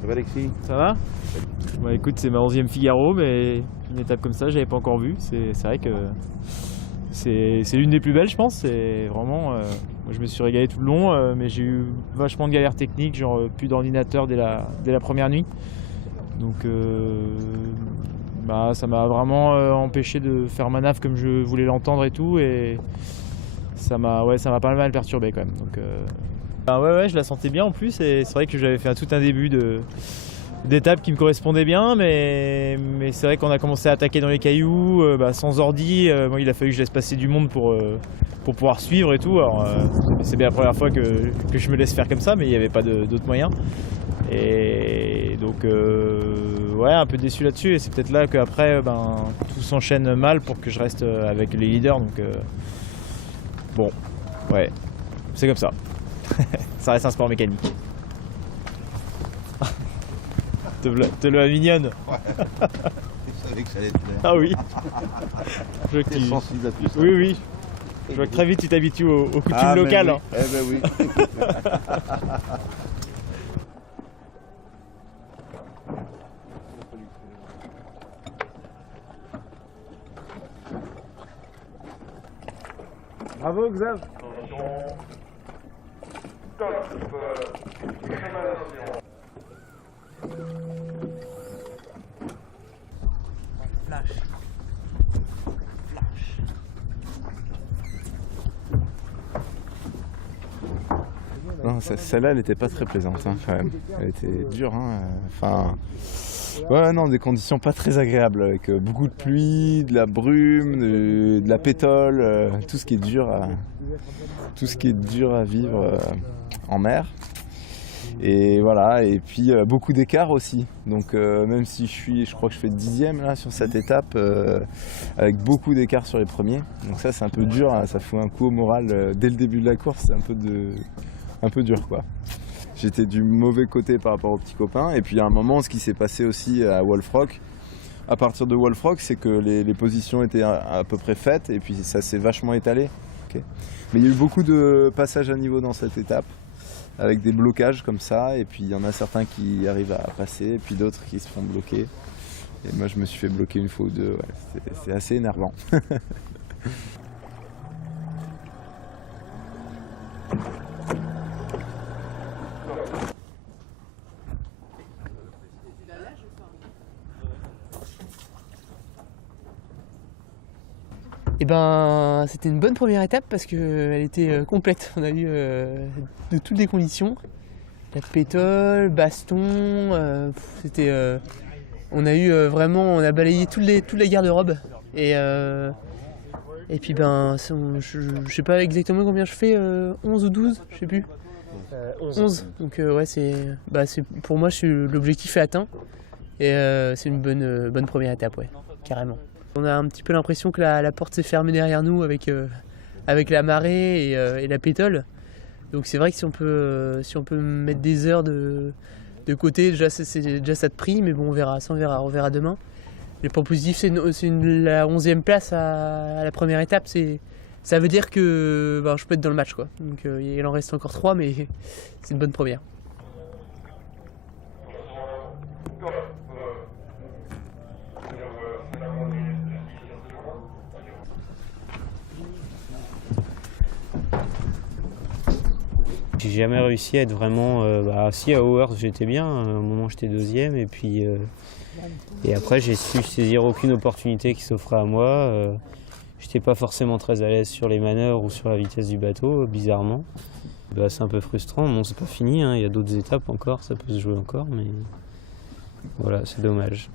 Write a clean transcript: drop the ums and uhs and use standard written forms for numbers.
Ça va Alexis? Ça va? Bah écoute, c'est ma 11e Figaro, mais une étape comme ça, j'avais pas encore vu. C'est vrai que c'est l'une des plus belles, je pense. C'est vraiment. Moi, je me suis régalé tout le long, mais j'ai eu vachement de galères techniques, genre plus d'ordinateur dès la première nuit. Donc, ça m'a vraiment empêché de faire ma naf comme je voulais l'entendre et tout, et ça m'a pas mal perturbé quand même. Donc, ouais, je la sentais bien en plus, et c'est vrai que j'avais fait tout un début d'étape qui me correspondait bien, mais c'est vrai qu'on a commencé à attaquer dans les cailloux, sans ordi. Moi, il a fallu que je laisse passer du monde pour pouvoir suivre et tout. Alors, c'est bien la première fois que je me laisse faire comme ça, mais il n'y avait pas d'autres moyens. Et donc, ouais, un peu déçu là-dessus. Et c'est peut-être là qu'après, tout s'enchaîne mal pour que je reste avec les leaders. Donc, bon, ouais, c'est comme ça. Ça reste un sport mécanique. Te le mignonne. Ouais. Je savais que ça allait te plaire. Ah oui. Je vois que T'es sensible à tout ça. Oui. Je vois que très vite tu t'habitues aux coutumes locales. Oui. Eh ben oui. Bravo Xav. Non, celle-là, elle était pas très plaisante, hein, quand même. Elle était dure, hein. Enfin, ouais, non, des conditions pas très agréables, avec beaucoup de pluie, de la brume, de la pétole, tout ce qui est dur à vivre en mer. Et voilà, et puis beaucoup d'écart aussi. Donc même si je crois que je fais 10e là sur cette étape, avec beaucoup d'écart sur les premiers. Donc ça c'est un peu dur, hein, ça fout un coup au moral dès le début de la course, c'est un peu dur quoi. J'étais du mauvais côté par rapport aux petits copains. Et puis à un moment, ce qui s'est passé aussi à Wolf-Rock, à partir de Wolf-Rock, c'est que les positions étaient à peu près faites et puis ça s'est vachement étalé. Okay. Mais il y a eu beaucoup de passages à niveau dans cette étape, avec des blocages comme ça, et puis il y en a certains qui arrivent à passer, et puis d'autres qui se font bloquer. Et moi je me suis fait bloquer une fois ou deux, ouais. C'est assez énervant. Et c'était une bonne première étape parce qu'elle était complète. On a eu de toutes les conditions. La pétole, baston, on a eu vraiment, on a balayé toutes les garde-robes. Et puis je sais pas exactement combien je fais, 11 ou 12, je sais plus. 11. Donc ouais, pour moi l'objectif est atteint. Et c'est une bonne première étape, ouais, carrément. On a un petit peu l'impression que la porte s'est fermée derrière nous avec la marée et la pétole. Donc c'est vrai que si on peut mettre des heures de côté, déjà c'est déjà ça de prix, mais bon on verra demain. Les points positifs, c'est la 11e place à la première étape. Ça veut dire que je peux être dans le match, quoi. Donc il en reste encore 3, mais c'est une bonne première. J'ai jamais réussi à être vraiment. Si à Howard j'étais bien, à un moment j'étais 2e, et puis et après j'ai su saisir aucune opportunité qui s'offrait à moi. J'étais pas forcément très à l'aise sur les manœuvres ou sur la vitesse du bateau, bizarrement. C'est un peu frustrant. Bon, c'est pas fini, hein, il y a d'autres étapes encore, ça peut se jouer encore, mais voilà, c'est dommage.